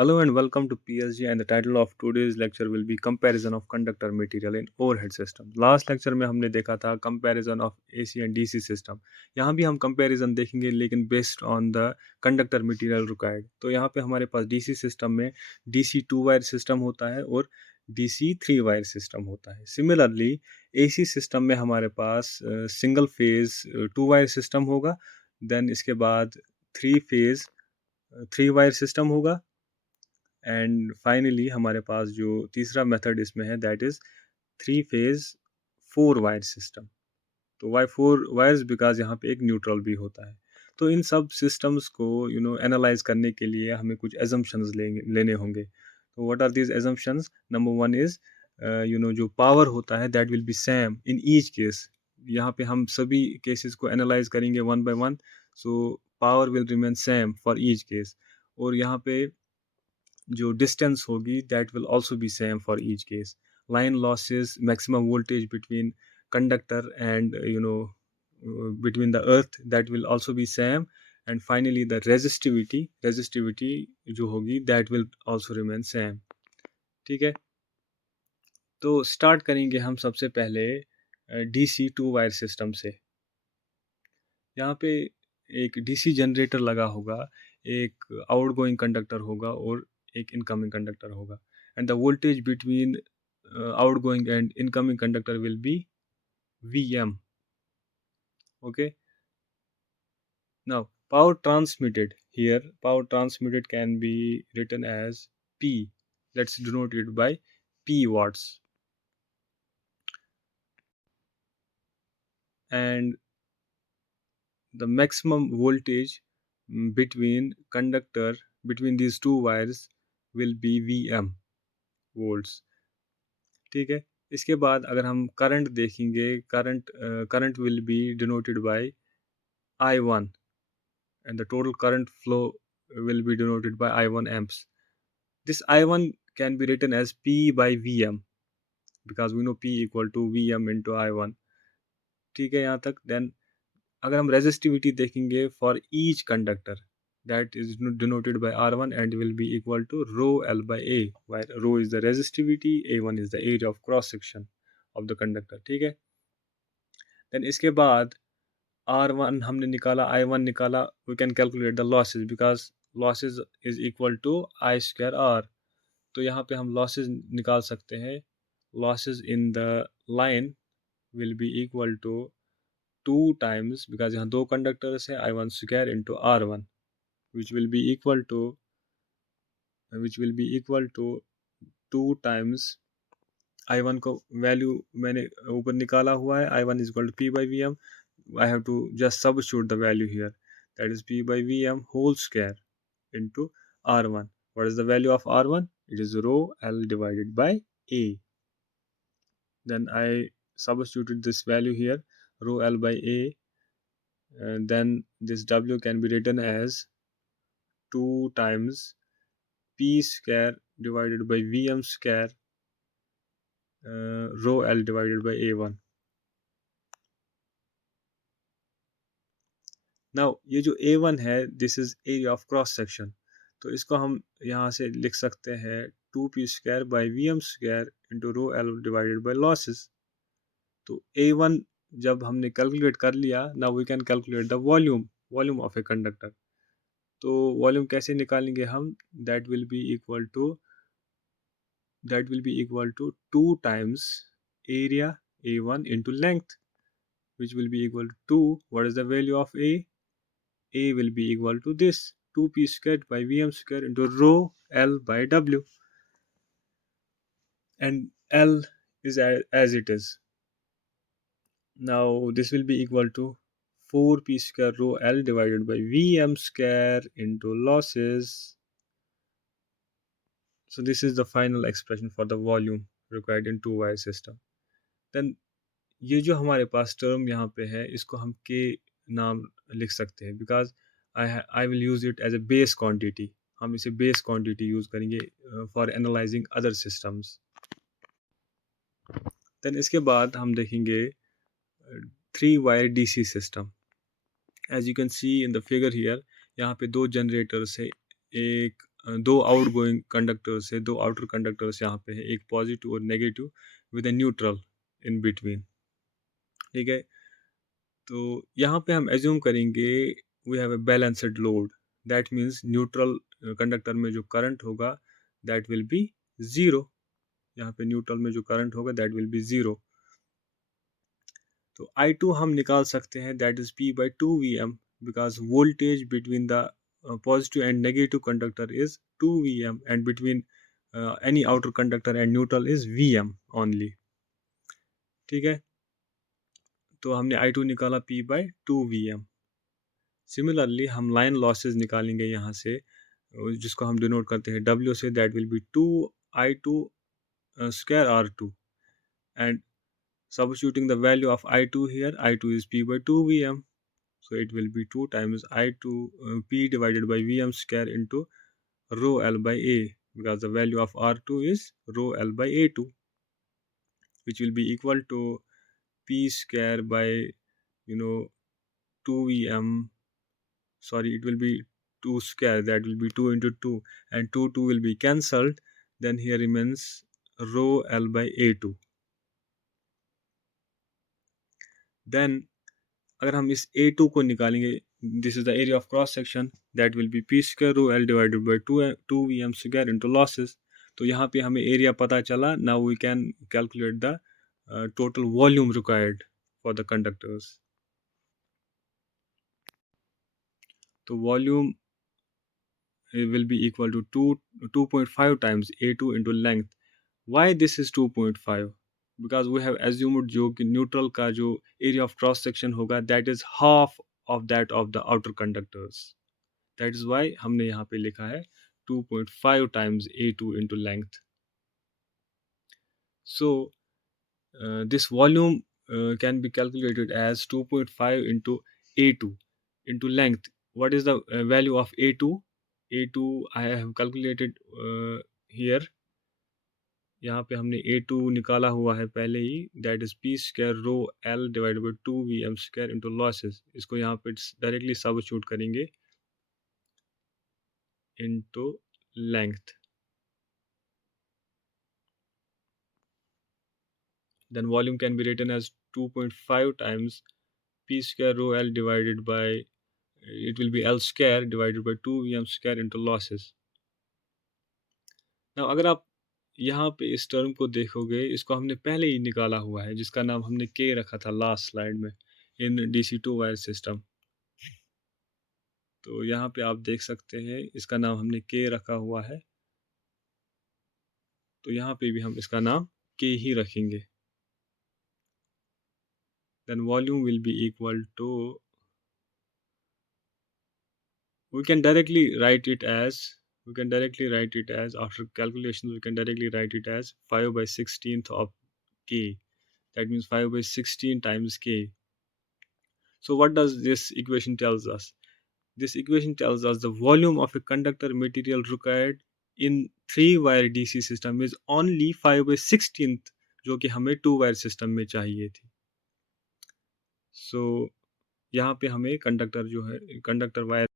Hello and welcome to PSG, and the title of today's lecture will be comparison of conductor material in overhead system. Last lecture में हमने देखा था comparison of AC and DC system. यहाँ भी हम comparison देखेंगे लेकिन based on the conductor material required. तो यहाँ पे हमारे पास DC system में DC 2 wire system होता है और DC 3 wire system होता है. Similarly AC system में हमारे पास single phase 2 wire system होगा. Then इसके बाद 3 phase 3 wire system होगा. एंड फाइनली हमारे पास जो तीसरा मेथड इसमें है that is 3 phase 4 wire system. तो वाई 4 वायर्स बिकॉज़ यहाँ पे एक न्यूट्रल भी होता है। तो इन सब सिस्टम्स को एनालाइज़ करने के लिए हमें कुछ असम्पशन्स लेने होंगे। तो what are these assumptions? Number 1 is जो पावर होता है that will be same in each case. यहाँ पे हम सभी केसेस को एनालाइज़ करेंगे one by one. So power will remain same for each case. और यहाँ पे जो डिस्टेंस होगी that will also be same for each case. Line losses, maximum voltage between conductor and between the earth that will also be same. And finally the resistivity जो होगी that will also remain same. ठीक है, तो start करेंगे हम सबसे पहले DC 2 wire system से. यहाँ पे एक डीसी जनरेटर लगा होगा, एक आउटगोइंग कंडक्टर होगा और एक इनकमिंग कंडक्टर होगा. And the voltage between outgoing and incoming conductor will be Vm. Okay. Now power transmitted, here power transmitted can be written as P. Let's denote it by P watts. And the maximum voltage between these two wires will be Vm volts. ठीक है, इसके बाद अगर हम current देखेंगे, current will be denoted by I1 and the total current flow will be denoted by I1 amps. This I1 can be written as P by Vm because we know P equal to Vm into I1. ठीक है यहाँ तक. Then अगर हम resistivity देखेंगे for each conductor that is denoted by R1 and will be equal to rho L by A, where rho is the resistivity, A1 is the area of cross section of the conductor. ठीक है, then इसके बाद R1 हमने निकाला, I1 निकाला, we can calculate the losses because losses is equal to I square R. तो यहाँ पे हम losses निकाल सकते हैं. Losses in the line will be equal to 2 times, because यहाँ दो conductors है, I1 square into R1, which will be equal to 2 times I1 को वैल्यू मैंने ऊपर निकाला हुआ है, I1 is equal to P by Vm. I have to just substitute the value here, that is P by Vm whole square into R1. What is the value of R1? It is rho L divided by A. Then I substituted this value here, rho L by A, and then this W can be written as 2 times P square divided by Vm square rho L divided by A1. Now ये जो A1 है this is area of cross section. तो इसको हम यहाँ से लिख सकते हैं 2p square by Vm square into rho L divided by losses. तो A1 जब हमने कैलकुलेट कर लिया, now we can calculate the volume of a conductor. तो वॉल्यूम कैसे निकालेंगे हम? That will be equal to 2 times area A1 into length, which will be equal to 2. What is the value of A? A will be equal to this 2p squared by Vm square into rho L by W, and L is as it is. Now this will be equal to 4p square rho L divided by Vm square into losses. So this is the final expression for the volume required in two wire system. Then ये जो हमारे पास term यहाँ पे है इसको हम K नाम लिख सकते हैं, because I will use it as a base quantity. हम इसे बेस क्वांटिटी यूज करेंगे for analyzing other systems. Then इसके बाद हम देखेंगे 3 wire DC system. As you can see in the figure here, यहाँ पे दो जनरेटर्स है, एक दो आउटगोइंग कंडक्टर्स है, दो आउटर कंडक्टर्स यहाँ पे है, एक पॉजिटिव और negative with a neutral in between. ठीक है, तो यहाँ पे हम एज्यूम करेंगे we have a balanced load, that means neutral conductor में जो करंट होगा दैट विल बी ज़ीरो। यहाँ पे न्यूट्रल में जो करंट होगा दैट विल बी ज़ीरो। तो I2 हम निकाल सकते हैं, that is P by 2 Vm, because voltage between the positive and negative conductor is 2 Vm and between any outer conductor and neutral is Vm only। ठीक है, तो हमने I2 निकाला P बाई 2 Vm। सिमिलरली हम लाइन लॉसेज निकालेंगे यहाँ से, जिसको हम डिनोट करते हैं W से, that will B 2I2 square R2 and substituting the value of I2 here, I2 is P by 2 Vm, so it will be 2 times I2 P divided by Vm square into rho L by A, because the value of R2 is rho L by A2, which will be equal to P square by, 2 Vm, sorry, it will be 2 square, that will be 2 into 2, and 2 will be cancelled, then here remains rho L by A2। then अगर हम इस A2 को निकालेंगे, this is the area of cross section, that will be P square rho L divided by 2 Vm square into losses. तो यहाँ पे हमें area पता चला, now we can calculate the total volume required for the conductors. तो volume will be equal to 2.5 times A2 into length। Why this is 2.5? Because we have assumed जो कि neutral का जो area of cross section होगा that is half of that of the outer conductors। That is why हमने यहाँ पे लिखा है 2.5 times A2 into length। So this volume can be calculated as 2.5 into A2 into length। What is the value of A2? A2 I have calculated here। यहाँ पे हमने A2 निकाला हुआ है पहले ही, that is P square rho L divided by 2 Vm square into losses. इसको यहाँ पे डायरेक्टली सब्स्टिट्यूट करेंगे into length, then volume can be written as 2.5 times P square rho L divided by, it will be L square divided by 2 Vm square into losses। now अगर आप यहाँ पे इस term को देखोगे, इसको हमने पहले ही निकाला हुआ है, जिसका नाम हमने K रखा था लास्ट स्लाइड में इन DC2 वायर सिस्टम। तो यहाँ पे आप देख सकते हैं इसका नाम हमने K रखा हुआ है, तो यहाँ पे भी हम इसका नाम K ही रखेंगे। then volume will be equal to, we can directly write it as, after calculations we can directly write it as 5 by 16th of K, that means 5 by 16 times K। so what does this equation tells us? This equation tells us the volume of a conductor material required in 3 wire DC system is only 5 by 16th, जो कि हमें 2 wire system में चाहिए थी। so यहाँ पे हमें conductor जो है, कंडक्टर वायर